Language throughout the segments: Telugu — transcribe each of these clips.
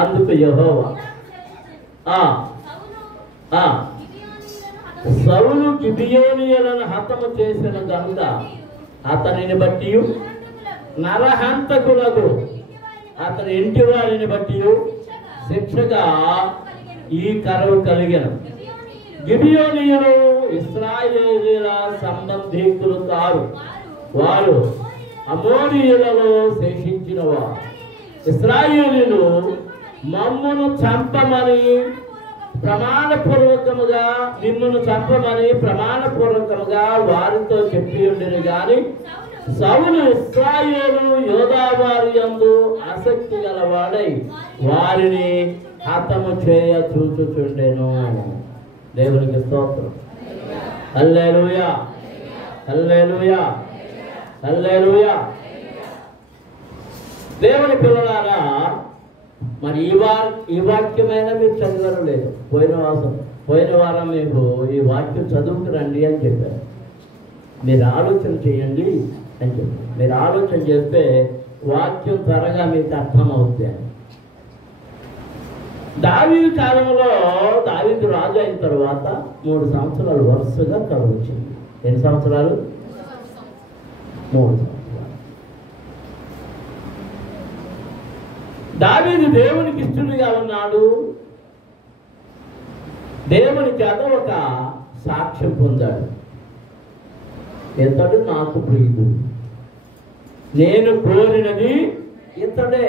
అందుకు యెహోవా సౌలు గిబియోనీయులను హతము చేసిన గనుక అతనిని బట్టి నరహంతకులకు అతని ఇంటి వారిని బట్టి శిక్షగా ఈ కరువు కలిగిన. గిబియోనీయులు ఇశ్రాయేలీయుల సంబంధీకులు కారు, వారు అమోరీయులలో శేషించిన వారు. ఇశ్రాయేలీయులు మమ్మును చంపమని ప్రమాణపూర్వకముగా మిమ్మును చంపమని ప్రమాణపూర్వకముగా వారితో చెప్పి ఉండిన గాని సౌలు ఇశ్రాయేలు యోధా వారి యందు ఆసక్తి గలవాడై వారిని హతము చేయ చూచుచుండెను. దేవునికి స్తోత్రం. హల్లెలూయా, హల్లెలూయా, హల్లెలూయా. దేవుని పిల్లలారా, మరి ఈ వాక్యమైనా మీరు చదివారు లేదు. పోయిన వారం మీకు ఈ వాక్యం చదువుకు రండి అని చెప్పారు. మీరు ఆలోచన చేయండి అని చెప్పారు. మీరు ఆలోచన చేస్తే వాక్యం త్వరగా మీకు అర్థమవుతుంది. దావీదు కాలంలో దావీదు రాజు అయిన తర్వాత 3 సంవత్సరాలు వరుసగా కరువు వచ్చింది. ఎన్ని సంవత్సరాలు? 3 సంవత్సరాలు. దావీదు దేవునికి ఇష్టడుగా ఉన్నాడు. దేవుని చేత ఒక సాక్ష్యం పొందాడు. ఇతడు నాకు ప్రియుడు, నేను కోరినది ఇతడే,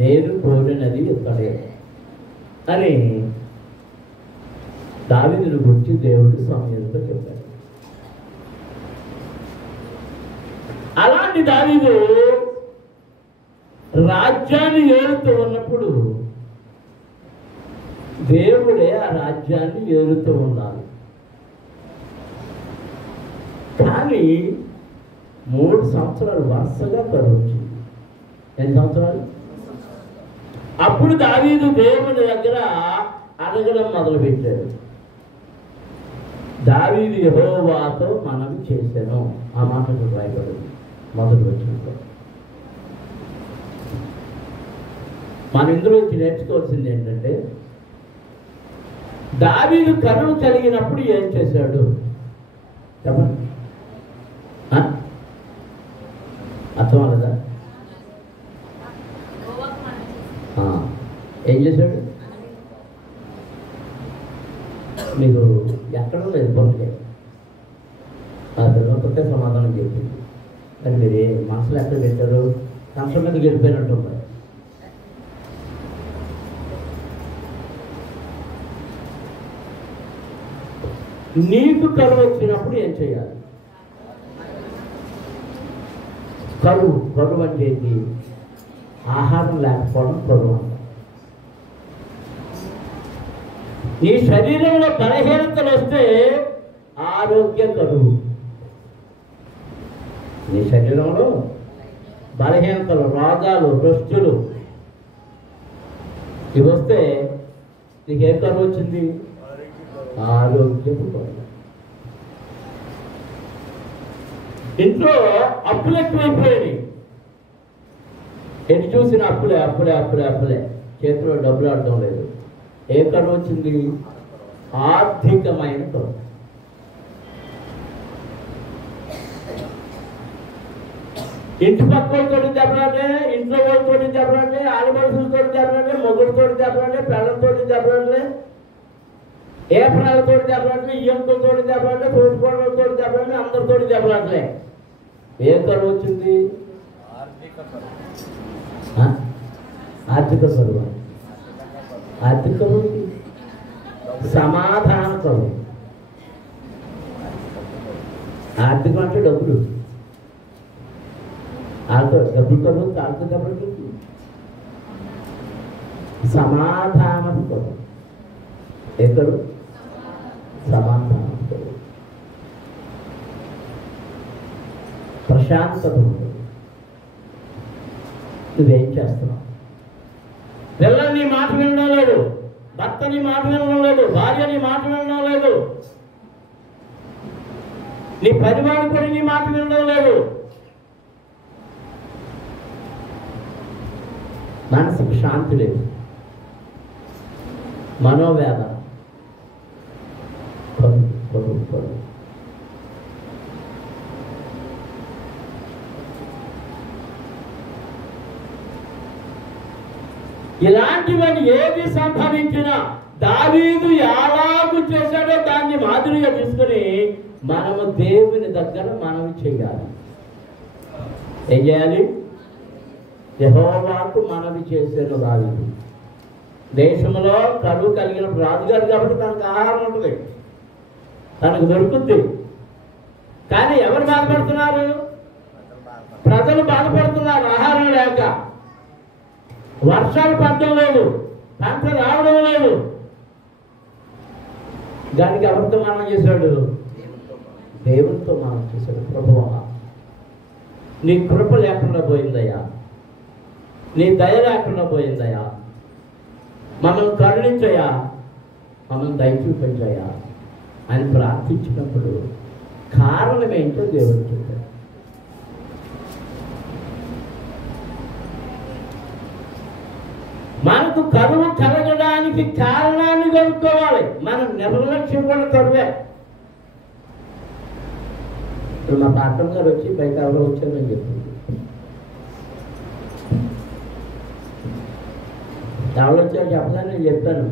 నేను కోరినది ఇతడే అని దావీదుని గురించి దేవుడు సమయంతో చెప్పాడు. అలాంటి దావీదు రాజ్యాన్ని ఏలుతూ ఉన్నప్పుడు దేవుడే ఆ రాజ్యాన్ని ఏలుతూ ఉండాలి. కానీ 3 సంవత్సరాలు వరుసగా కరువు వచ్చింది. ఎన్ని సంవత్సరాలు? అప్పుడు దావీదు దేవుని దగ్గర అడగడం మొదలుపెట్టాడు. దావీదు యెహోవాతో మనవి చేశాను. ఆ మాటకు రాయబడింది మొదటి వచనంలో. మనం ఇందులో నేర్చుకోవాల్సింది ఏంటంటే, దావీదు కరువు కలిగినప్పుడు ఏం చేశాడు చెప్పండి. అర్థం అవ్వలేదా? ఏం చేశాడు? మీకు ఎక్కడ లేదు పొరకే ఒక్కొక్క సమాధానం చెప్పింది. మరి మీరు మనసులో ఎక్కడ పెట్టారు? కంచం మీద గెలిపోయినట్టు. నీకు కరువు వచ్చినప్పుడు ఏం చేయాలి? కరువు అంటే ఏంటి? ఆహారం లేకపోవడం కరువు అంట. నీ శరీరంలో బలహీనతలు వస్తే ఆరోగ్య కరువు. నీ శరీరంలో బలహీనతలు, రోగాలు, దృష్టులు ఇవి వస్తే నీకే కరువు వచ్చింది? ఆరోగ్యము కరువు. ఇంట్లో అప్పులు ఎక్కువైపోయాయి. ఎటు చూసిన అప్పులే అప్పులే అప్పులే అప్పులే, చేతిలో డబ్బులు ఆడటం లేదు. ఏ కరువు వచ్చింది? ఆర్థికమైన కరువు. ఇంటి పక్క వాళ్ళతో దెబ్బలాటే, ఇంట్లో వాళ్ళతో దెబ్బలాటే, ఆడపడుచులతో దెబ్బలాటే, మొగుడితో దెబ్బలాటే, పిల్లలతో దెబ్బలాటే, ఏ ప్రాణాలతో దెబ్బలాటే, ఈయంతో దెబ్బలాటే, తోటికోడలతో దెబ్బలాటే, అందరితో దెబ్బలాటలే. ఏ కరువు వచ్చింది? ఆర్థిక కరువు. ఆర్థిక కరువు, సమాధాన కరువు. ఆర్థికం అంటే డబ్బులు. డబ్బులు కరువు, ఆర్థిక కరువు. సమాధానం కరువు. ఎక్కడు? సమాధానం కరువు. ప్రశాంతత ఉంటుంది. నువ్వేం చేస్తున్నావు? పిల్లలు నీ మాట వినడం లేదు, భర్త నీ మాట వినడం లేదు, భార్య నీ మాట వినడం లేదు, నీ పరివారం కూడా నీ మాట వినడం లేదు. మనసుకు శాంతి లేదు, మనోవేదన, కరువు. ఇలాంటివన్నీ ఏది సంభవించినా దావీదు ఎలాగూ చేశాడో దాన్ని మాదిరిగా తీసుకుని మనము దేవుని దగ్గర మనవి చేయాలి. ఏం చేయాలి? యెహోవాకు మనవి చేసేను దావీదు. దేశంలో కరువు కలిగిన రాజుగారు కాబట్టి తనకు ఆహారం ఉంటుంది, తనకు దొరుకుతుంది. కానీ ఎవరు బాధపడుతున్నారు? ప్రజలు బాధపడుతున్నారు ఆహారం లేక. వర్షాలు పడడం లేదు, పంట రావడం లేదు. దానికి ఎవరితో మనం చేశాడు? దేవునితో మనం చేశాడు. ప్రభువా, నీ కృప లేకుండా పోయిందయ్యా, నీ దయ లేకుండా పోయిందయ్యా, మమ్మల్ని కరుణించయ్యా, మమ్మల్ని దయ చూపించయ్యా అని ప్రార్థించినప్పుడు కారణం ఏంటో దేవుడు చెప్పాడు. మనకు కరువు కలగడానికి కారణాన్ని కనుక్కోవాలి. మనం నిర్లక్ష్యం కూడా కరువే. ఇప్పుడు మా పాఠం గారు వచ్చి బయట ఎవరో వచ్చారని చెప్పింది. ఎవరు వచ్చారో చెప్పగా నేను చెప్పాను.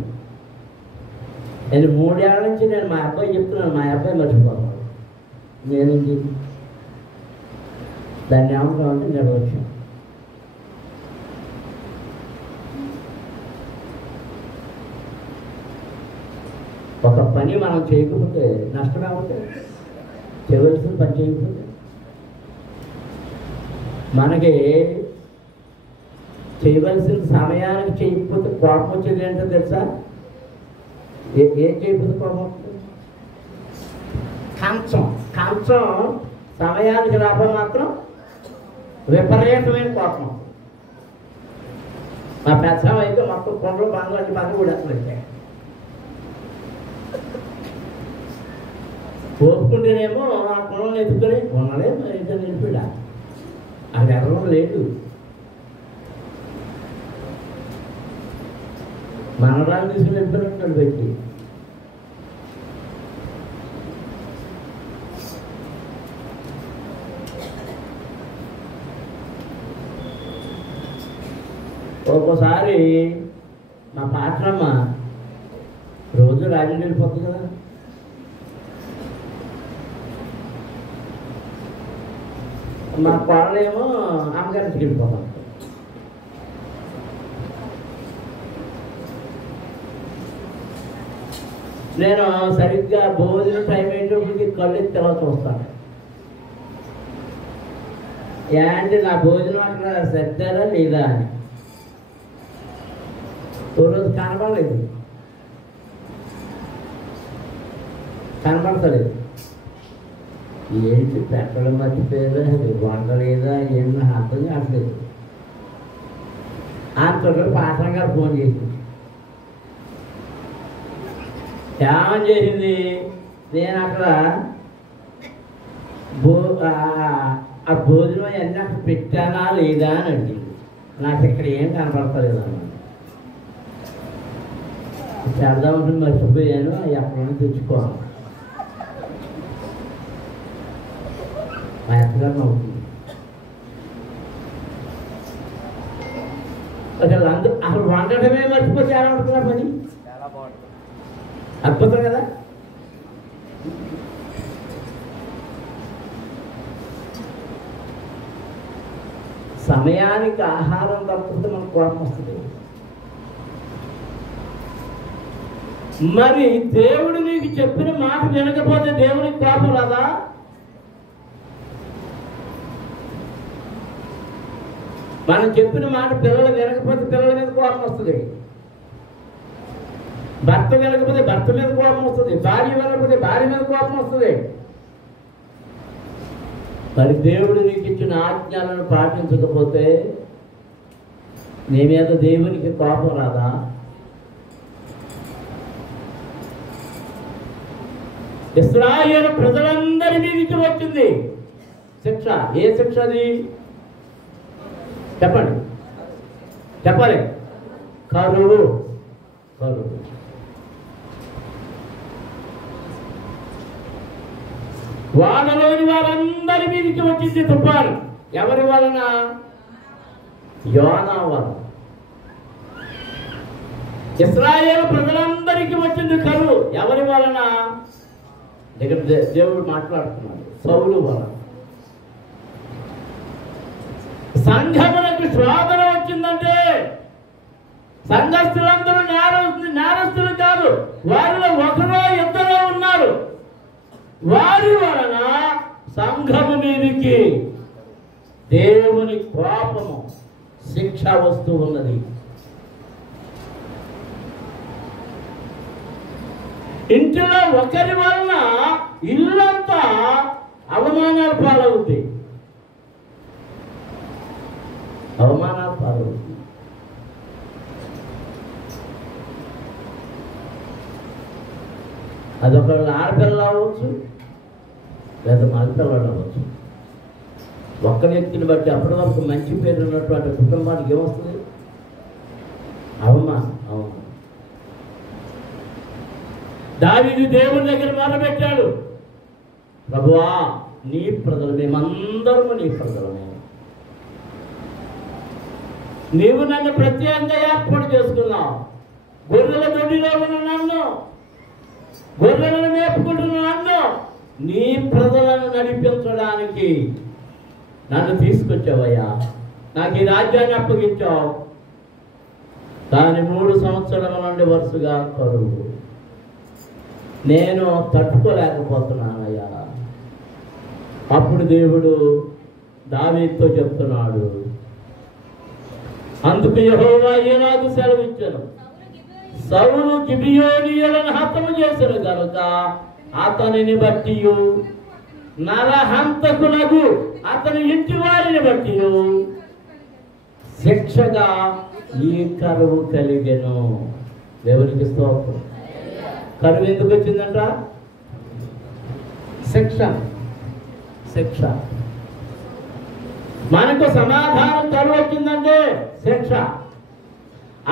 నేను 3 ఏళ్ళ నుంచి నేను మా అబ్బాయి చెప్తున్నాను, మా అబ్బాయి మర్చిపోతాను. నేనేంటి దాన్ని ఏమంటామంటే నిర్లక్ష్యం. ఒక పని మనం చేయకపోతే నష్టం ఏమవుతుంది? చేయవలసిన పని చేయకపోతే మనకి చేయవలసిన సమయానికి చేయకపోతే కోపం వచ్చేది ఏంటో తెలుసా? ఏం చేయకపోతే కోపం వస్తుంది? కంచం సమయానికి రావడం మాత్రం విపరీతమైన కోపం. మా పెద్ద అయితే మొత్తం కొండలు బంగారు పని కూడా వచ్చాయి. కోరుకుంటేనేమో ఆ కుణంలో ఎత్తుకొని కొనలే అయితే నిలిపిడా, అది ఎర్రం లేదు. మనరాలు తీసుకుని ఎప్పుడుంటాడు పెట్టి. ఒక్కోసారి మా పాత్రమ్మ రోజు రాజు వెళ్ళిపోతుంది కదా, మా కోడలేమో అమ్మగారికి వెళ్ళిపోతాం. నేను సరిగ్గా భోజనం టైం అయ్యేటప్పటికి కళ్ళు ఎత్తి ఎలా చూస్తాను, ఏంటి నా భోజనం అక్కడ సర్దారా లేదా అని. ఓ రోజు కనపడలేదు, కనపడతలేదు. ఏంటి పెట్టడం మర్చిపోయేదా, వండలేదా, ఏం అర్థం కావట్లేదు. అంతలో పాత్ర గారు ఫోన్ చేసింది. ఏమని చేసింది? నేను అక్కడ ఆ భోజనం అన్నీ అక్కడ పెట్టానా లేదా అని అడిగింది. నాకు ఇక్కడ ఏం కనపడతలేదు అన్నమాట. చేద్దామంటే మర్చిపోయాను, ఎక్కడి నుండి తెచ్చుకోవాలి. మా అత్తగారు నవ్వుతుంది. అసలు వండటమే మర్చిపోతే ఎలా ఉంటుందా పని? అద్భుతం కదా. సమయానికి ఆహారం తప్పకపోతే మనకు కోపం వస్తుంది. మరి దేవుడు నీకు చెప్పిన మాట వినకపోతే దేవుడికి కోపం రాదా? మనం చెప్పిన మాట పిల్లలు వినకపోతే పిల్లల మీద కోపం వస్తుంది, భర్త వినకపోతే భర్త మీద కోపం వస్తుంది, భార్య వినకపోతే భార్య మీద కోపం వస్తుంది. మరి దేవుడు నీకు ఇచ్చిన ఆజ్ఞలను పాటించకపోతే నీ మీద దేవునికి కోపం రాదా? ఇశ్రాయేలు ప్రజలందరి మీదకి వచ్చింది శిక్ష. ఏ శిక్ష అది చెప్పండి? చెప్పాలి, కరువు. కరువు. వానలోని వారందరి మీదకి వచ్చింది తుఫాను. ఎవరి వలన? యోనా వలన. ఇశ్రాయేలు ప్రజలందరికీ వచ్చింది కరువు. ఎవరి వలన? ఇక్కడ దేవుడు మాట్లాడుతున్నాడు, సౌలు వలన. సంఘములకు శోధన వచ్చిందంటే సంఘస్థులందరూ నేరస్తులు కాదు, వారిలో ఒకరో ఇద్దరో ఉన్నారు. వారి వలన సంఘము మీదికి దేవుని కోపము, శిక్ష వస్తూ ఉన్నది. ఇంటిలో ఒకరి వలన ఇల్లంతా అవమానాలు పాలవుద్ది. అవమానాలు పాలవుద్ది. అదొక ఆడపిల్ల అవ్వచ్చు, లేదా మగపిల్లలు అవ్వచ్చు. ఒక్క వ్యక్తిని బట్టి అప్పటి వరకు మంచి పేరు ఉన్నటువంటి కుటుంబానికి ఏమొస్తుంది? అవమానం. అవమానం. దావీదు దేవుని దగ్గర మొదలుపెట్టాడు, ప్రభువా నీ ప్రజలు, మేమందరము నీ ప్రజలమే, నీవు నన్ను ప్రత్యేకంగా ఏర్పాటు చేసుకున్నావు. గొర్రెల దొడ్డిలో ఉన్న నన్ను, గొర్రెలను మేపుకుంటున్న నన్ను, నీ ప్రజలను నడిపించడానికి నన్ను తీసుకొచ్చావయ్యా. నాకు ఈ రాజ్యాన్ని అప్పగించావు. దాని 3 సంవత్సరాల నుండి వరుసగా కరువు. నేను తట్టుకోలేకపోతున్నానయ్యా. అప్పుడు దేవుడు దావీదుతో చెప్తున్నాడు, అందుకు యెహోవా నాకు సెలవిచ్చాను, సౌలు గిబియోనీయులను హతము చేశారు కనుక అతనిని బట్టి నరహంతకులకు అతని ఇంటి వారిని బట్టి శిక్షగా ఈ కరువు కలిగెను. దేవునికి స్తోత్రం. కరువు ఎందుకు వచ్చిందంట? శిక్ష. శిక్ష. మనకు సమాధానం కరువు వచ్చిందంటే శిక్ష.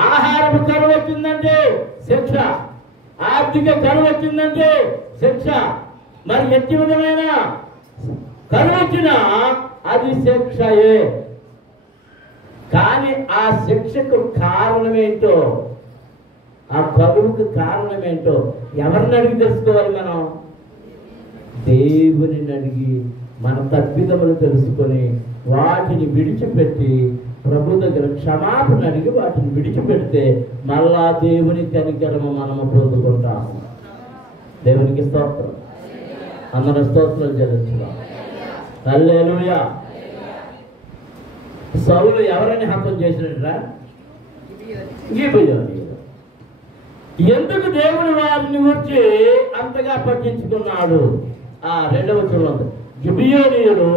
ఆహారపు కరువు వచ్చిందంటే శిక్ష. ఆర్థిక కరువు వచ్చిందంటే శిక్ష. మరి ఎట్టి విధమైన కరువు వచ్చినా అది శిక్షయే. కానీ ఆ శిక్షకు కారణమేంటో, ఆ కరువుకు కారణమేంటో ఎవరిని అడిగి తెలుసుకోవాలి? మనం దేవుని అడిగి మన తప్పిదములు తెలుసుకొని వాటిని విడిచిపెట్టి ప్రభు దగ్గర క్షమాపణ అడిగి వాటిని విడిచిపెడితే మళ్ళా దేవుని కనికరము మనము పొందుకుంటాము. దేవునికి స్తోత్రం. అందరూ స్తోత్రాలు చెల్లించుదాం. హల్లెలూయా. సౌలు ఎవరిని హతం చేసినట్రా? గిబియోనీయులు. ఎందుకు దేవుడు వారిని గురించి అంతగా పట్టించుకున్నాడు? 2వ వచనంలో గిబియోనీయులు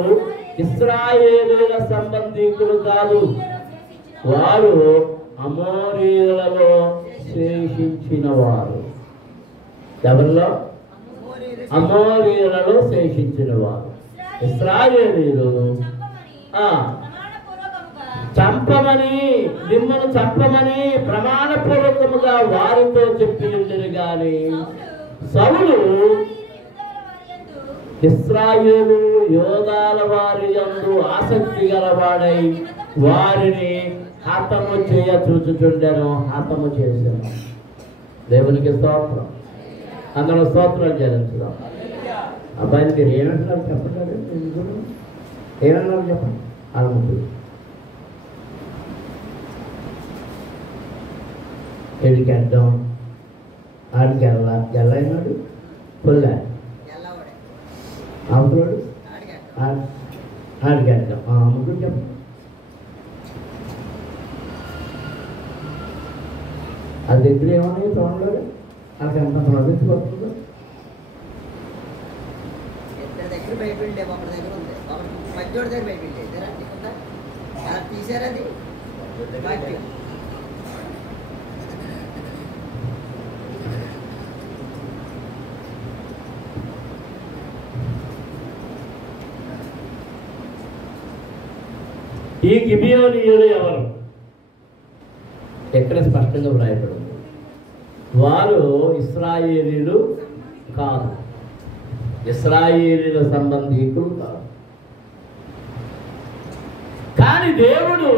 ఇశ్రాయేలీయుల సంబంధికులు కాదు, వారు అమోరీయులలో శేషించిన వారు. ఎవరిలో? అమోరీయులలో శేషించిన వారు. ఇశ్రాయేలీయులు చంపమని, నిమ్మను చంపమని ప్రమాణపూర్వకముగా వారితో చెప్పి ఉండరు గాని సౌలు ఇశ్రాయేలు యోధాల వారి యందు ఆసక్తి గలవాడై వారిని హతము చేయ చూచుచుండెను, హతము చేశాను. దేవునికి స్తోత్రం. అందరూ స్తోత్రాలు చెల్లించుదాం. అబ్బాయిని మీరు ఏమంటున్నారు చెప్పండి. ఏమన్నారు చెప్పండి. అలాంటి ఎడికెద్దాం, ఆడికి ఎల్లైనాడు, పొల్లా అవతలాడు, ఆడికెద్దాం. ముగ్గురు చెప్పండి. అది దగ్గర ఏమన్నాయి తోటలో? అది ఎంత ప్రవేశపడుతుందో దగ్గర బయట ఉండే ఒకటి దగ్గర ఉంది, ఒకటి మధ్యోడి దగ్గర బయట ఉండే తీసారది. ఈ గిబియోనీయులు ఎవరు? ఎక్కడ స్పష్టంగా వ్రాయబడింది. వారు ఇశ్రాయేలీలు కాదు, ఇశ్రాయేలీల సంబంధీకులు కాదు. కానీ దేవుడు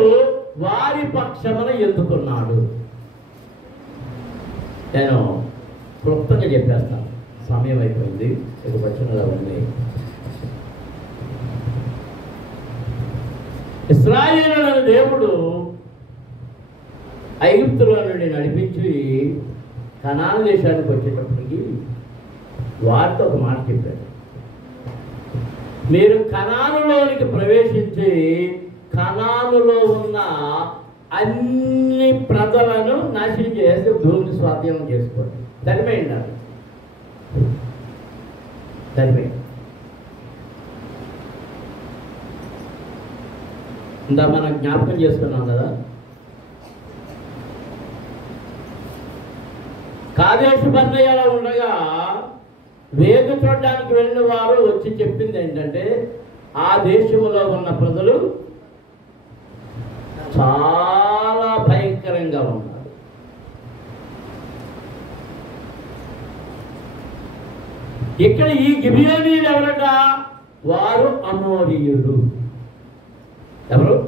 వారి పక్షమున ఎందుకున్నాడు? నేను క్లుప్తంగా చెప్పేస్తాను, సమయం అయిపోయింది. ఇక వచనాలు అవన్నీ. ఇశ్రాయేలులను దేవుడు ఐగుప్తులో నుండి నడిపించి కనాను దేశానికి వచ్చేటప్పటికి వారితో ఒక మాట చెప్పాడు. మీరు కనానులోనికి ప్రవేశించి కనానులో ఉన్న అన్ని ప్రజలను నాశనం చేసి భూమిని స్వాధీనం చేసుకోండి. తరిమేయండి, తరిమేయండి. ఇందా మనం జ్ఞాపకం చేసుకున్నాం కదా, కాదేశు బర్నయ్యలో ఉండగా వేగు చూడడానికి వెళ్ళిన వారు వచ్చి చెప్పింది ఏంటంటే, ఆ దేశంలో ఉన్న ప్రజలు చాలా భయంకరంగా ఉన్నారు. ఇక్కడ ఈ గిబియోనీయులు ఎవరట? వారు అమోరీయులు. ఎవరు?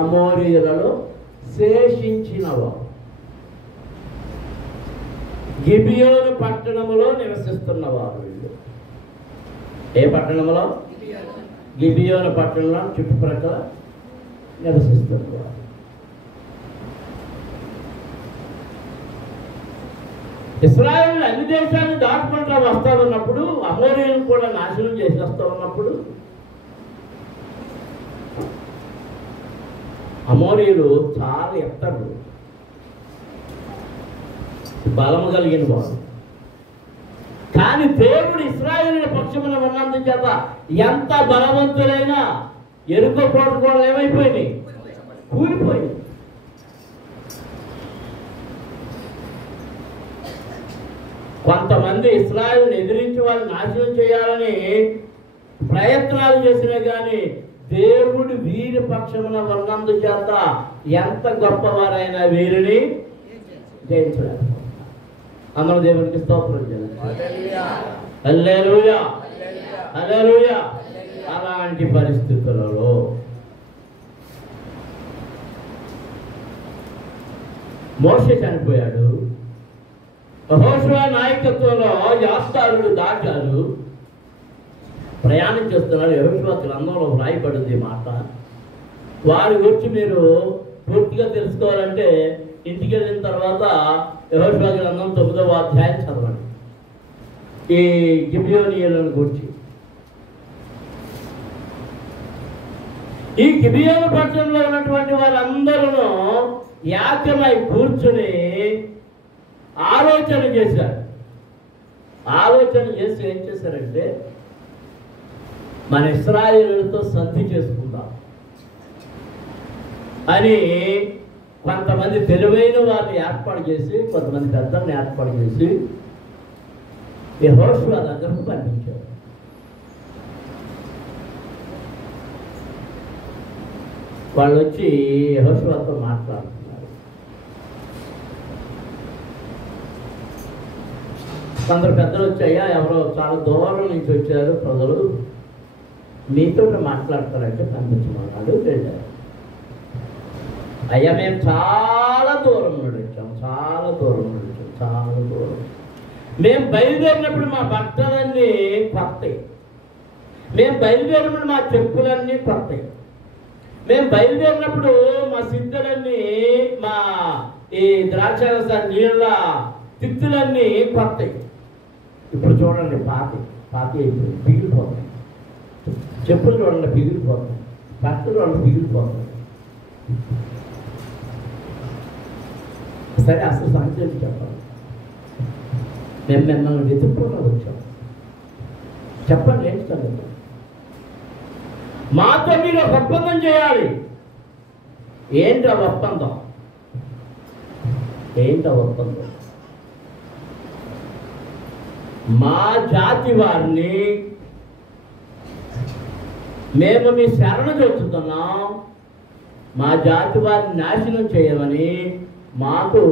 అమోరీయులలో శేషించినవారు. గిబియోను పట్టణములో నివసిస్తున్నవారు వీళ్ళు. ఏ పట్టణంలో? గిబియోను పట్టణంలో చుట్టుప్రక్కల నివసిస్తున్నవారు. ఇశ్రాయేలు అన్ని దేశాన్ని దాటుకుంటూ వస్తూ ఉన్నప్పుడు, అమోరీయులను కూడా నాశనం చేసి వస్తూ ఉన్నప్పుడు, అమోరీయులు చాలా ఎత్తరు, బలము కలిగిన వాడు. కానీ దేవుడు ఇశ్రాయేలు పక్షమున ఉన్నందుచేత ఎంత బలవంతులైనా ఎరుకో కోటకోళ్ళు ఏమైపోయినాయి? కూలిపోయి. కొంతమంది ఇశ్రాయేలుని ఎదిరించి వాళ్ళని నాశనం చేయాలని ప్రయత్నాలు చేసినా కానీ దేవుడు వీరి పక్షమున ఉన్నందుచేత ఎంత గొప్పవారైనా వీరిని జయించలేదు. అందరూ దేవునికి స్తోత్రం చేయాలి. హల్లెలూయా, హల్లెలూయా. అలాంటి పరిస్థితులలో మోషే చనిపోయాడు. యెహోషువ నాయకత్వంలో యాస్తారులు దాటారు, ప్రయాణం చేస్తున్నారు. యెహోషువ గ్రంథంలో వ్రాయబడింది మాట. వారి గురించి మీరు పూర్తిగా తెలుసుకోవాలంటే ఇంటికి వెళ్ళిన తర్వాత యెహోషువ గ్రంథం 9వ అధ్యాయం చదవండి. ఈ గిబియోనీయులను గురించి. ఈ గిబియోను పట్టణంలో ఉన్నటువంటి వారందరూ ఏకమై కూర్చుని ఆలోచన చేశారు. ఆలోచన చేసి ఏం చేశారంటే, మన ఇశ్రాయేలులతో సంధి చేసుకుందాం అని కొంతమంది తెలివైన వారిని ఏర్పాటు చేసి, కొంతమంది పెద్దల్ని ఏర్పాటు చేసి యెహోషువ దగ్గరకు పంపించారు. వాళ్ళు వచ్చి యెహోషువతో మాట్లాడుతున్నారు. కొందరు పెద్దలు వచ్చాయా, ఎవరో చాలా దూరం నుంచి వచ్చారు ప్రజలు, మీతో మాట్లాడతారంటే పంపించమన్నాడు. వెళ్ళారు. అయ్యా మేము చాలా దూరం నుండి వచ్చాం, చాలా దూరం నుండి వచ్చాం, చాలా దూరం. మేము బయలుదేరినప్పుడు మా బట్టలన్నీ కొత్తయి, మేము బయలుదేరినప్పుడు మా చెప్పులన్నీ కొత్తయి, మేము బయలుదేరినప్పుడు మా సిద్ధులన్నీ, మా ఈ ద్రాక్షరస నీళ్ళ తిత్తులన్నీ కొత్తయి. ఇప్పుడు చూడండి పాతి పాతి అయిపోయింది, పిగిలిపోతాయి. చెప్పులు చూడండి పిగిలిపోతాయి, బట్టలు చూడండి పిగిలిపోతాయి. సరే అసలు సంగతి చెప్పాలి. మేము మిమ్మల్ని వెతుక్కుంటూ వచ్చాం, చెప్పండి ఏంటి సంగతి? మాతో మీరు ఒక ఒప్పందం చేయాలి. ఏంటి ఆ ఒప్పందం? ఏంటి ఆ ఒప్పందం? మా జాతి వారిని మేము మీ శరణ చూస్తున్నాం, మా జాతి వారిని నాశనం చేయమని మాకు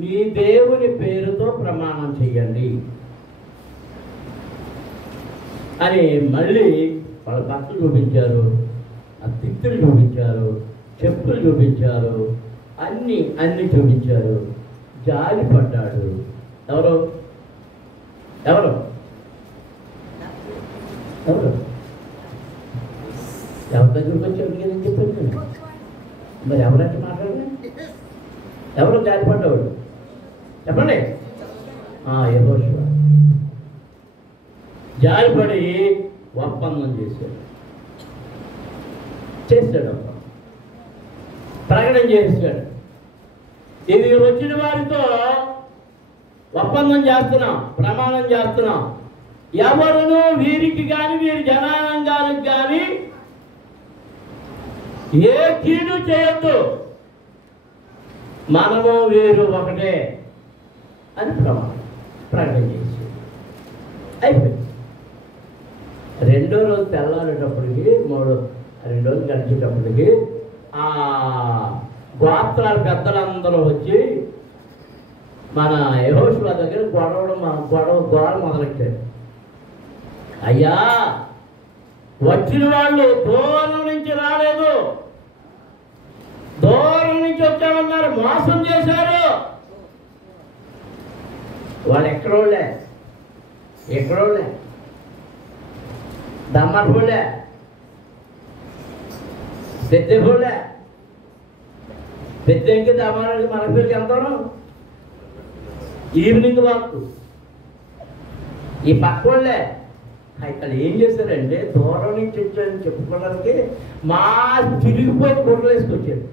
మీ దేవుని పేరుతో ప్రమాణం చేయండి అని మళ్ళీ వాళ్ళ బట్టలు చూపించారు, ఆ తిత్తులు చూపించారు, చెప్పులు చూపించారు, అన్నీ చూపించారు. జాలి పడ్డాడు. ఎవరు ఎవరు ఎవరు ఎవరి దగ్గరికి వచ్చాడు కదా చెప్పాను. మరి ఎవరంటే మాట్లాడలే? ఎవరు జాలి పడ్డాడు చెప్పండి. యెహోషువ జాలిపడి ఒప్పందం చేశాడు. ప్రకటన చేశాడు. ఇది వచ్చిన వారితో ఒప్పందం చేస్తున్నాం, ప్రమాణం చేస్తున్నాం. ఎవరును వీరికి కానీ వీరి జనాంగానికి కానీ ఏ కీడు చేయొద్దు, మనము వీరు ఒకటే అని ప్రకటన చేసి అయిపోయింది. రెండో రోజు తెల్లారేటప్పటికి 2 రోజులు గడిచేటప్పటికి ఆ గోత్రాల పెద్దలందరూ వచ్చి మన యెహోషువ దగ్గర గొడవ మొదలెట్టారు. అయ్యా, వచ్చిన వాళ్ళు దూరం నుంచి రాలేదు, దూరం నుంచి వచ్చామన్నారు, మోసం చేశారు. వాళ్ళు ఎక్కడోళ్ళే దమ్మర్హోళ్ళే, పెద్దహోళ్ళే. పెద్దకి దమ్మారానికి మన పేరుకి ఎంతను ఈవినింగ్ వాక్. ఈ పక్కోళ్ళే ఇక్కడ ఏం చేశారంటే దూరం నుంచి వచ్చారని చెప్పుకోవడానికి మా తిరిగిపోయి గుడ్డలు వేసుకొచ్చారు.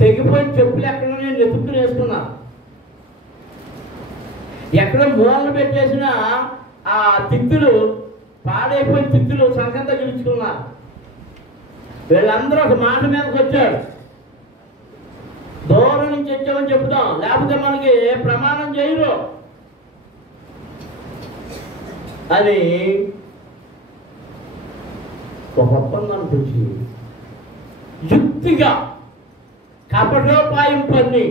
తెగిపోయిన చెప్పులు ఎక్కడ నేను ఎత్తుక్కుని వేసుకున్నా, ఎక్కడ మూలలు పెట్టేసిన ఆ తిత్తులు, పాడైపోయిన తిత్తులు సంకంతా గెలుచుకున్నారు. వీళ్ళందరూ ఒక మాట మీదకి వచ్చాడు. దూరం నుంచి వచ్చామని చెప్తాం, లేకపోతే మనకి ప్రమాణం చేయరు అని ఒక ఒప్పందానికి వచ్చి యుక్తిగా కపటోపాయం పన్ని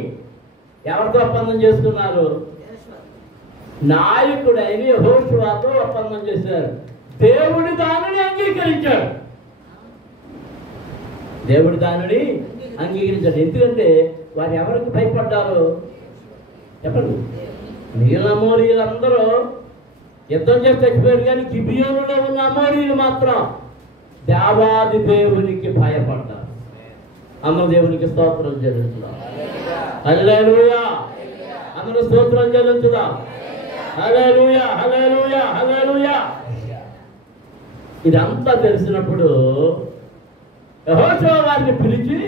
ఎవరితో ఒప్పందం చేసుకున్నారు? నాయకుడైన యెహోషువతో ఒప్పందం చేశారు. దేవుడి దానిని అంగీకరించాడు. దేవుడి దానిని అంగీకరించాడు. ఎందుకంటే వారు ఎవరికి భయపడ్డారు చెప్పండి? మిగిలిన అమోరీయులందరూ యుద్ధం చేసి చచ్చిపోయారు, కానీ గిబియోనులో ఉన్న అమోరీయులు మాత్రం దేవాది దేవునికి భయపడ్డారు. అందరూ దేవునికి స్తోత్రం చెల్లించుదాం. హల్లెలూయా. అందరూ స్తోత్రం చెల్లించుదాం. హల్లెలూయా, హల్లెలూయా, హల్లెలూయా. ఇదంతా తెలిసినప్పుడు యెహోషువ వారిని పిలిచి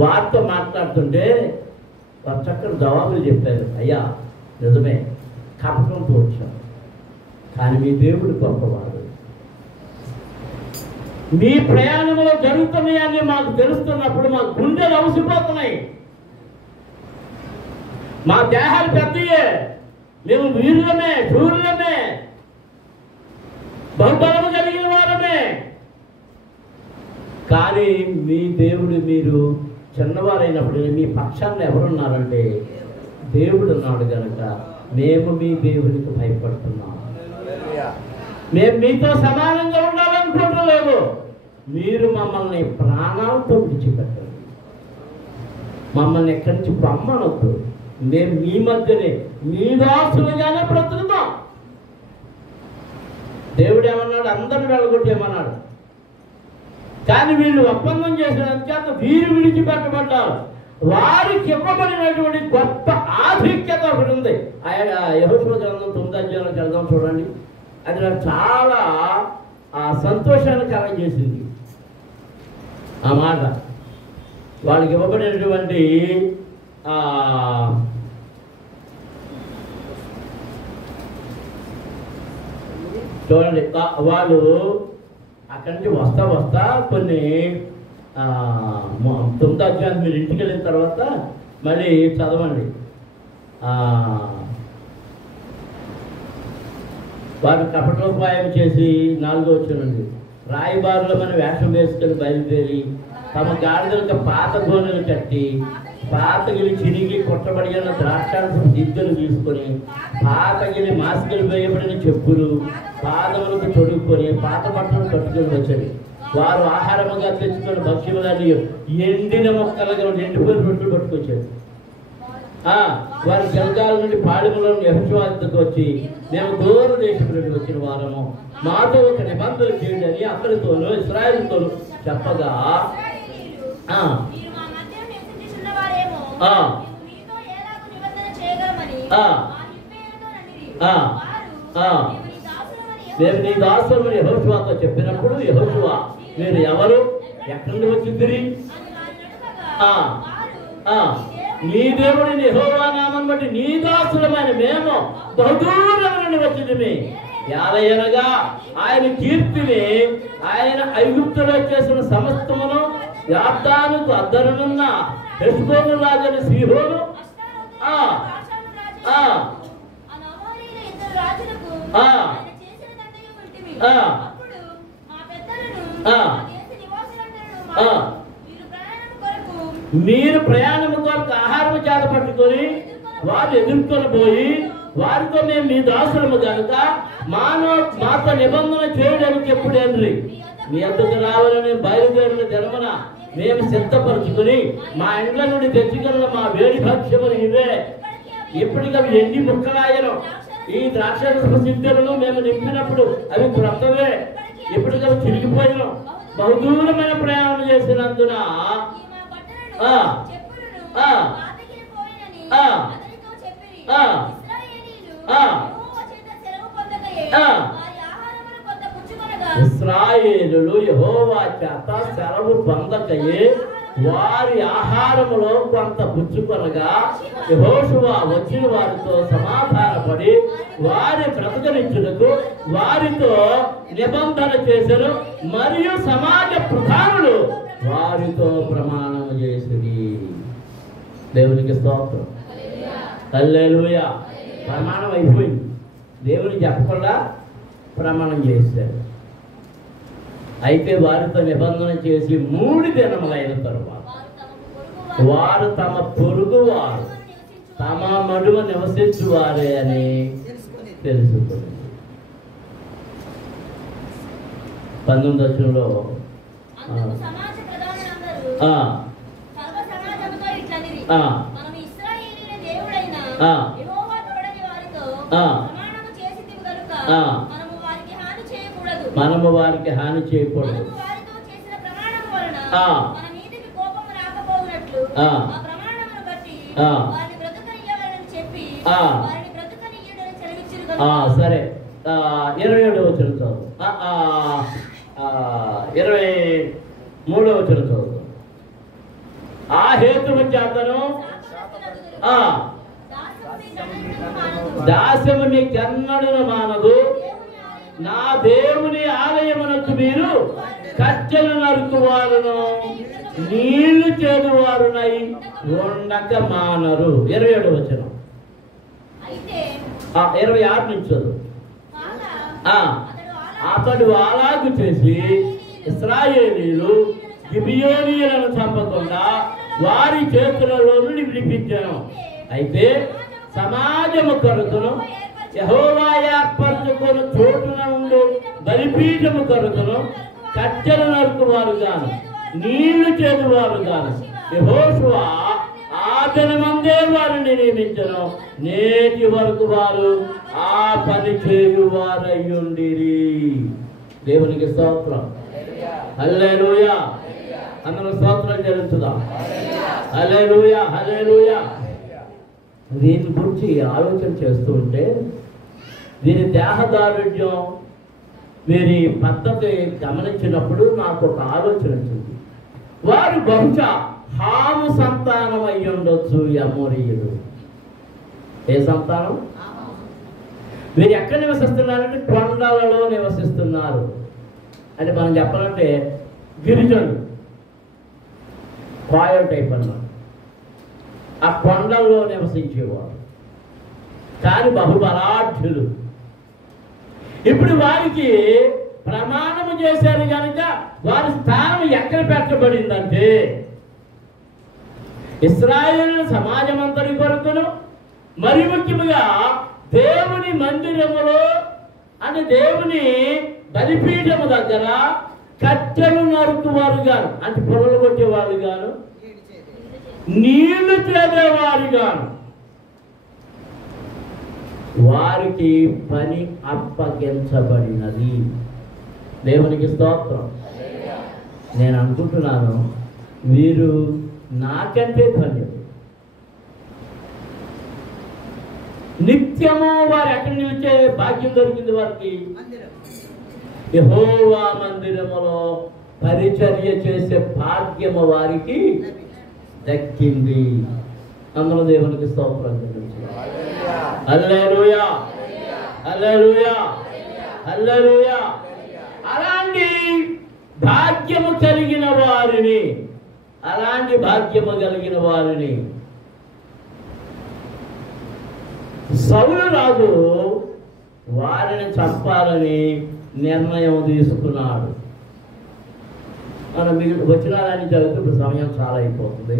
వారితో మాట్లాడుతుంటే వారు చక్కటి జవాబులు చెప్పారు. అయ్యా, నిజమే, కపటంతో వచ్చాం, కానీ మీ దేవుడు గొప్పవాడు. మీ ప్రయాణంలో జరుగుతున్నాయని మాకు తెలుస్తున్నప్పుడు మా గుండెలు అవసిపోతున్నాయి, మా దేహాలు పెద్దయే, మేము వీరులమే, శూరులమే, బహుబలము కలిగిన వారమే, కానీ మీ దేవుడు మీరు చిన్నవారైనప్పుడు మీ పక్షాన్ని ఎవరున్నారంటే దేవుడు ఉన్నాడు కనుక మేము మీ దేవునికి భయపడుతున్నాం. మేము మీతో సమానంగా ఉండాలనుకుంటలేదు. మీరు మమ్మల్ని ప్రాణాలతో విడిచిపెట్టండి, మమ్మల్ని ఎక్కడి నుంచి పమ్మనొద్దు. మేము మీ మధ్యనే మీ దాసులుగానే బ్రతుకుతాం. దేవుడు ఏమన్నాడు? అందరిని వెళ్ళగొట్టేమన్నాడు. కానీ వీళ్ళు ఒప్పందం చేసినందుచేత వీరు విడిచిపెట్టబడ్డారు. వారికి ఇవ్వబడినటువంటి గొప్ప ఆధిక్యత ఒకటి ఉంది. యెహోషువ గ్రంథం 9వ అధ్యాయంలో చదువుదాం, చూడండి. అది నాకు చాలా సంతోషాన్ని కలగజేసింది. ఆ మాట వాళ్ళకి ఇవ్వబడినటువంటి చూడండి, వాళ్ళు అక్కడి నుంచి వస్తా కొన్ని 9వ అధ్యాయం మీరు ఇంటికి వెళ్ళిన తర్వాత మళ్ళీ చదవండి. వారు కపటోపాయం చేసి 4వ వచనం రాయబారులమని వేషం వేసుకొని బయలుదేరి తమ గాడిదలకు పాత గోనెలు కట్టి పాతగిలి చిరిగి కొట్టబడిన ద్రాక్షారసం దిద్దలు తీసుకొని పాతగిలి మాసికలు వేయబడిన చెప్పులు పాదములకు తొడుక్కొని పాత బట్టలు కట్టుకొని వచ్చాడు. వారు ఆహారముగా తెచ్చుకొని భక్ష్యములని ఎండిన మొక్కలుగా ఎండిపోయిన రొట్టెలు పట్టుకొచ్చారు. వారి జంగాల నుండి పాడిములను యెహోషువ వద్దకు వచ్చి, మేము దూర దేశం నుండి వచ్చిన వారము, మాతో ఒక నిబంధన చేయండి అని అతనితోనూ ఇశ్రాయేలుతోనూ చెప్పగా, మేము నీ దాసులమని యెహోషువతో చెప్పినప్పుడు యెహోషువ, మీరు ఎవరు, ఎక్కడి నుండి వచ్చిందిరి? నీ దేవుడిని యెహోవా నామం బట్టి నీ దాసులమైన మేము బహుదూరం నుండి వచ్చింది. యాలయనగా ఆయన కీర్తిని, ఆయన ఐగుప్తులో చేసిన సమస్తమును, యార్దానుకు అద్దరునున్న హెష్బోను రాజుని సీహోను, మీరు ప్రయాణం కొరకు ఆహారము చేత పట్టుకొని వారు ఎదుర్కొని పోయి, వారితో మేము మీ దాసులము కనుక మాతో నిబంధన చేయడానికి ఎప్పుడేంద్రి మీ వద్దకు రావాలని బయలుదేరిన జన్మన మేము సిద్ధపరుచుకుని మా ఇండ్ల నుండి తెచ్చుకున్న మా వేడి భక్ష్యములు ఇవే. ఇప్పటికవి ఎండి ముక్కలాయను. ఈ ద్రాక్షరస సిద్ధులను మేము నింపినప్పుడు అవి క్రొత్తవే, ఇప్పటికవి చిరిగిపోయాను. బహుదూరమైన ప్రయాణం చేసినందున ఇశ్రాయేలులు యెహోవా చేత సెలవు పొందకయే వారి ఆహారములో కొంత పుచ్చుకొనగా యెహోషువ వచ్చిన వారితో సమాధానపడి వారి బ్రతకనిచ్చుటకు వారితో నిబంధన చేశారు. మరియు సమాజ ప్రధానులు వారితో ప్రమాణం చేసిరి. దేవునికి స్తోత్రం. హల్లెలూయా. ప్రమాణం అయిపోయింది. దేవునికి చెప్పకుండా ప్రమాణం చేశారు. అయితే వారితో నిబంధన చేసి 3 దినములైన తరువాత వారు తమ పొరుగు వారు తమ మడువ నివసించువారే అని తెలుసుకుంది. 19వ వచనంలో మనము వారికి హాని చేయకూడదు. సరే, 27వ వచనం చదువు, 23వ వచనం చదువు. ఆ హేతువు చేతను దాస్యము మీకెన్నడూ మానదు. నా దేవుని ఆలయమునకు మీరు కట్టెలు నరుకువారును నీళ్లు చేదువారునై ఉండక మానరు. 27వ వచనం. 26 నుంచి చదువు. అతడు అలాగు చేసి ఇశ్రాయేలీలు గిబియోనీయులను చంపకుండా వారి చేతులలో నుండి విడిపించాను. అయితే సమాజము కొరకును యెహోవా ఏర్పరచుకొని చోటున ఉండు బలిపీఠము కొరకును కట్టెలు నరుకువారు గాను నీళ్లు చేదువారు గాను యెహోషువ ఆ దినమందే వారిని నియమించను. నేటి వరకు వారు ఆ పని చేయువారయ్యుండిరి. దేవునికి స్తోత్రం. హల్లెలూయా. అందరూ స్తోత్రం చెల్లించుదాం. హల్లెలూయా, హల్లెలూయా. దీని గురించి ఆలోచన చేస్తూ ఉంటే దీని దేహదారుఢ్యం, వీరి పద్ధతి గమనించినప్పుడు నాకు ఒక ఆలోచన వచ్చింది. వారు బహుశా హాము సంతానం అయి ఉండొచ్చు. ఈ అమోరీయులు ఏ సంతానం? వీరు ఎక్కడ నివసిస్తున్నారంటే కొండలలో నివసిస్తున్నారు. అంటే మనం చెప్పాలంటే గిరిజనులు, కోయో టైప్ అన్నమాట. ఆ కొండల్లో నివసించేవారు, కానీ బహుబలాఢ్యులు. ఇప్పుడు వారికి ప్రమాణము చేశారు కనుక వారి స్థానం ఎక్కడ పెట్టబడిందంటే ఇశ్రాయేలు సమాజం అంతటి కొరకును, మరి ముఖ్యముగా దేవుని మందిరములో అంటే దేవుని బలిపీఠము దగ్గర కట్టెలు నరుకువారు గాను, అంటే పొరలు కొట్టేవాళ్ళు గాను, నీళ్లు చేదేవారు గాను వారికి పని అప్పగించబడినది. దేవునికి స్తోత్రం. నేను అనుకుంటున్నాను వీరు నాకంటే ధన్యులు. నిత్యము వారు ఎక్కడ నిలిచే భాగ్యం దొరికింది వారికి? యెహోవా మందిరములో పరిచర్య చేసే భాగ్యము వారికి దక్కింది. అందులో దేవునికి స్తోత్రం. హల్లెలూయా, హల్లెలూయా, హల్లెలూయా. అలాంటి భాగ్యము కలిగిన వారిని, అలాంటి భాగ్యము కలిగిన వారిని సౌలు రాజు వారిని చంపాలని నిర్ణయం తీసుకున్నాడు. మనం మిగిలిన వచనాలని చదివితే ఇప్పుడు సమయం చాలా అయిపోతుంది.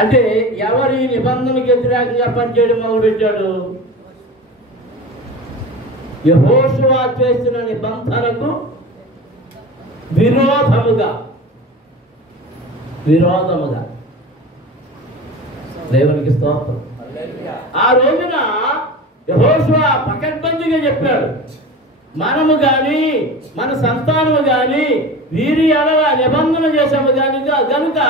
అంటే ఎవరి నిబంధనకు వ్యతిరేకంగా పనిచేయడం మొదలుపెట్టాడు? యెహోషువ చేసిన నిబంధనకు విరోధముగా దేవునికి స్తోత్రం. ఆ రోజున యెహోషువ పకడ్బందీగా చెప్పాడు, మనము కానీ మన సంతానము కానీ వీరి ఎడల నిబంధన చేసాము కనుక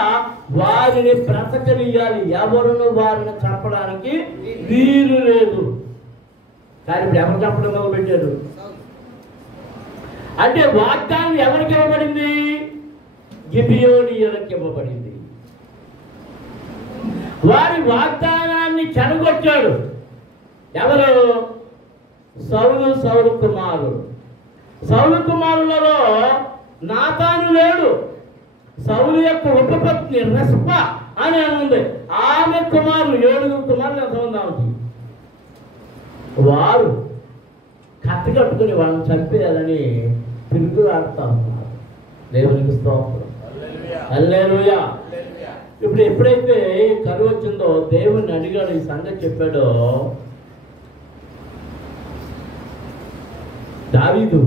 వారిని బ్రతకనియాలి, ఎవరును వారిని చంపడానికి వీలు లేదు. కానీ ఇప్పుడు ఎవరు చంపడం మొదలుపెట్టారు? అంటే వాగ్దానం ఎవరికి ఇవ్వబడింది? గిబియోనీయులకు ఇవ్వబడింది. వారి వాగ్దానాన్ని చెడగొట్టాడు ఎవరు? సౌలు కుమారుడు. సౌలు కుమారులలో నాతాను లేడు. సౌలు యొక్క ఉపపత్ని రెస్ప అని ఉంది. ఆమె కుమారులు 7 కుమారులు ఎంతమంది ఆమెకి? వారు కత్తి కట్టుకుని వాళ్ళని చంపేయాలని తిరుగులాడుతూ ఉన్నారు. దేవునికి స్తోత్రం. హల్లెలూయా. ఇప్పుడు ఎప్పుడైతే కరువు వచ్చిందో దేవుణ్ణి అడిగాడు, ఈ సంగతి చెప్పాడో, దావీదు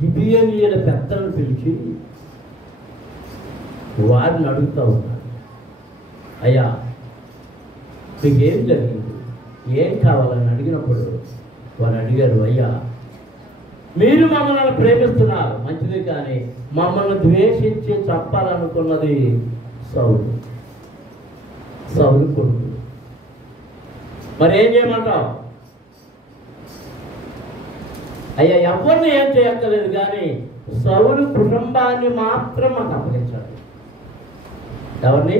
గిబియోనీయుల పెద్దలను పిలిచి వారిని అడుగుతూ ఉన్నాడు, అయ్యా మీకేం జరిగింది, ఏం కావాలని అడిగినప్పుడు వారు అడిగారు, అయ్యా మీరు మమ్మల్ని ప్రేమిస్తున్నారు మంచిది, కానీ మమ్మల్ని ద్వేషించి చంపాలనుకున్నది సౌలు కొడుకు. మరి ఏం చేయమంటావు? అయ్యా ఎవరిని ఏం చేయక్కర్లేదు, కానీ సౌలు కుటుంబాన్ని మాత్రం మాకు అప్పగించాలి. ఎవరిని?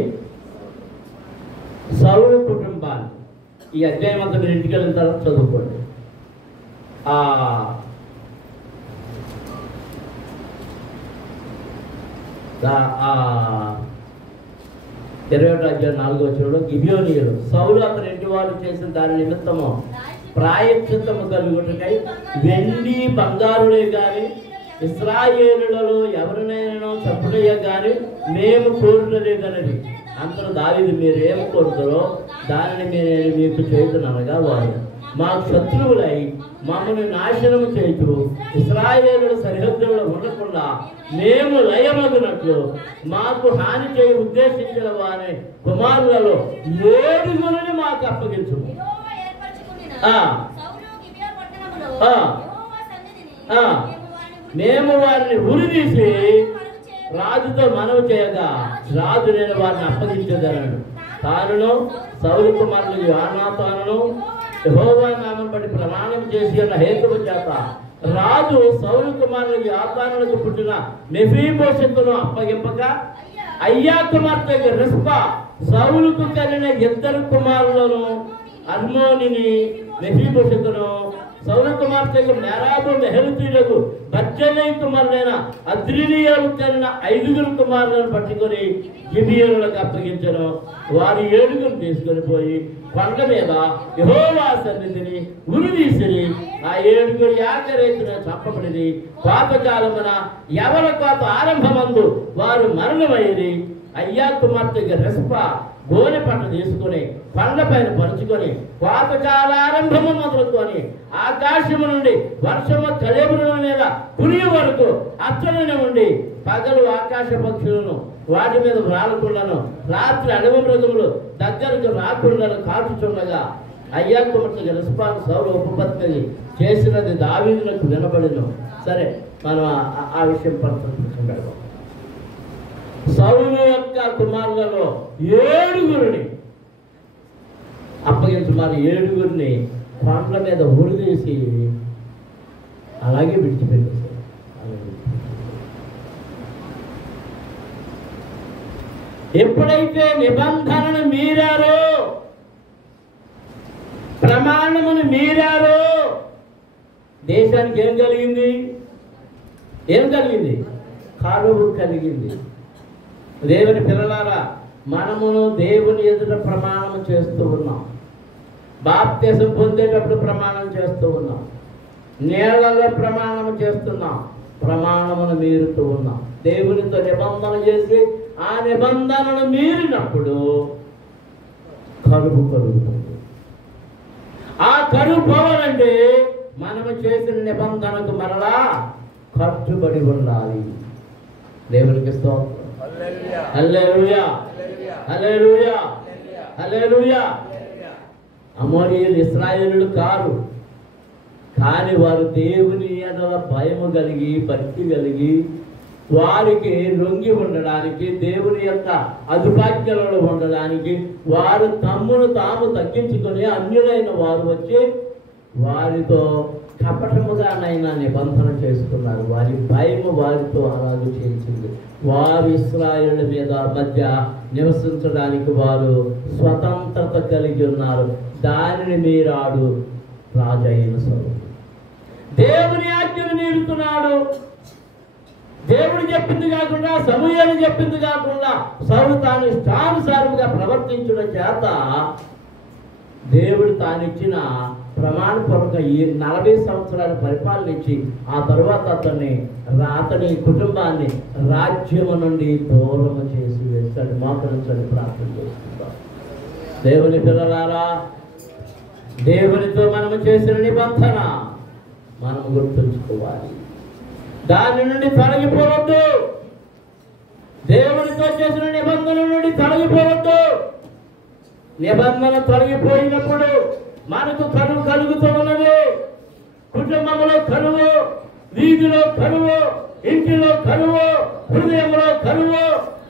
సౌలు కుటుంబాన్ని. ఈ అధ్యాయం అంతా మీరు ఇంటికి వెళ్ళిన తర్వాత చదువుకోండి. 21వ అధ్యాయం 4వ వచనంలో గిబియోనీయులు సౌలు అతని ఇంటి వారు చేసిన దాని నిమిత్తము ప్రాయశ్చిత్తము కలుగుటకై వెండి బంగారులే గాని ఇశ్రాయేలులలో ఎవరినైనా చంపుటయ్యా గాని మేము కోరుటలేదన్నది. అంతలో దావీదు మీరేమి కోరుతారో దానిని నేను మీకు చేయుదుననగా వారు మాకు శత్రువులై మమ్మల్ని నాశనము చేయుచు ఇశ్రాయేలుల సరిహద్దుల్లో ఉండకుండా మేము లయమగునట్లు మాకు హాని చేయ ఉద్దేశించిన వారి కుమారులలో 7 మాకు అప్పగించు. మేము వారిని ఉరిదీసి రాజుతో మనవి చేయగా రాజు నేను వారిని అప్పగించేదన్నాడు. తానును సౌలు కుమారులు యోనాతానును యెహోవా నామం బట్టి ప్రమాణం చేసి ఉన్న హేతువు చేత రాజు సౌలు కుమారులు యోనాతానులకు పుట్టిన మెఫీబోషెతును అప్పగింపక అయ్యా కుమార్తె రిస్ప సౌలుకు కలిగిన 2 కుమారులను అర్మోనిని మెఫీబోషెతును సౌర కుమార్తె మేరాబు మెహలుతీలకు బర్జలై కుమారులైన అద్రిలియాలు కలిగిన 5 కుమారులను పట్టుకొని గిబియోనులకు అప్పగించను. వారు 7 తీసుకొని పోయి కొండ మీద యెహోవా సన్నిధిని ఉరిదీసిరి. ఆ 7 యాకరేతున చంపబడిరి. కోతకాలమున ఎవరి కోత ఆరంభమందు వారు మరణమైరి. అయ్యా కుమార్తె రెస్ప గోనె పట్ట తీసుకుని కొండ పైన పరుచుకొని కోతకాలారంభము మొదలుకొని ఆకాశము నుండి వర్షము కలేబుల మీద కురియ వరకు అచ్చలనే ఉండి పగలు ఆకాశ పక్షులను వాటి మీద రాలకుండాను రాత్రి అడవి మృగములు దగ్గరకు రాకుండాను కాచుచుండగా అయ్యా కుమార్తె రెస్పాన్ సౌర ఉపపత్తిని చేసినది దావీదులకు వినబడిను. సరే, మనం ఆ విషయం పరిశీలించుకుంటాము. సౌలు యొక్క కుమారులలో 7 అప్పగించమని 7 కొండల మీద ఉరిదీసి అలాగే విడిచిపెట్టేశారు. ఎప్పుడైతే నిబంధనను మీరారో, ప్రమాణమును మీరారో, దేశానికి ఏం కలిగింది? కరువు కలిగింది. దేవుని పిల్లలారా, మనమును దేవుని ఎదుట ప్రమాణం చేస్తూ ఉన్నాం. బాప్తిసం పొందేటప్పుడు ప్రమాణం చేస్తూ ఉన్నాం. నీళ్లలో ప్రమాణం చేస్తున్నాం. ప్రమాణమును మీరుతూ ఉన్నాం. దేవునితో నిబంధన చేసి ఆ నిబంధనను మీరినప్పుడు కరువు కలుగుతుంది. ఆ కరువు పోవాలంటే మనము చేసిన నిబంధనకు మరలా కట్టుబడి ఉండాలి. దేవునికి స్తోత్రం. హల్లెలూయా, హల్లెలూయా, హల్లెలూయా. అమోరీయులు ఇశ్రాయేలులు కారు, కానీ వారు దేవుని ఎడల భయము కలిగి భక్తి కలిగి వారికి లొంగి ఉండడానికి, దేవుని యొక్క అదుపాజ్ఞలలో ఉండడానికి వారు తమ్మును తాము తగ్గించుకొని అన్యులైన వారు వచ్చి వారితో కపటముగానైనా నిబంధన చేసుకున్నారు. వారి భయము వారితో అలాగే చేసింది. వారు ఇశ్రాయేలుల మీద మధ్య నివసించడానికి వారు స్వతంత్రత కలిగి ఉన్నారు. దానిని మీరాడు రాజైన సౌలు. దేవుని ఆజ్ఞను మీరుతున్నాడు. దేవుడు చెప్పింది కాకుండా, సమూయేలు చెప్పింది కాకుండా సౌలు తాను ఇష్టానుసారముగా ప్రవర్తించడం చేత దేవుడు తానిచ్చిన ప్రమాణపూర్వక ఈ 40 సంవత్సరాల పరిపాలన ఇచ్చి ఆ తరువాత అతని కుటుంబాన్ని రాజ్యము నుండి దూరము చేసి వేస్తాడు. మోకరించండి, ప్రార్థన చేసుకుంటాం. దేవుని పిల్లలారా, దేవునితో మనము చేసిన నిబంధన మనం గుర్తుంచుకోవాలి. దాని నుండి తొలగిపోవద్దు. దేవునితో చేసిన నిబంధన నుండి తొలగిపోవద్దు. నిబంధన తొలగిపోయినప్పుడు మనకు కరువు కలుగుతూ ఉన్నది. కుటుంబంలో కరువు, వీధిలో కరువు, ఇంటిలో కరువు, హృదయంలో కరువు,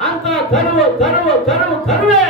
అంతా కరువు కరువు కరువు కరువే.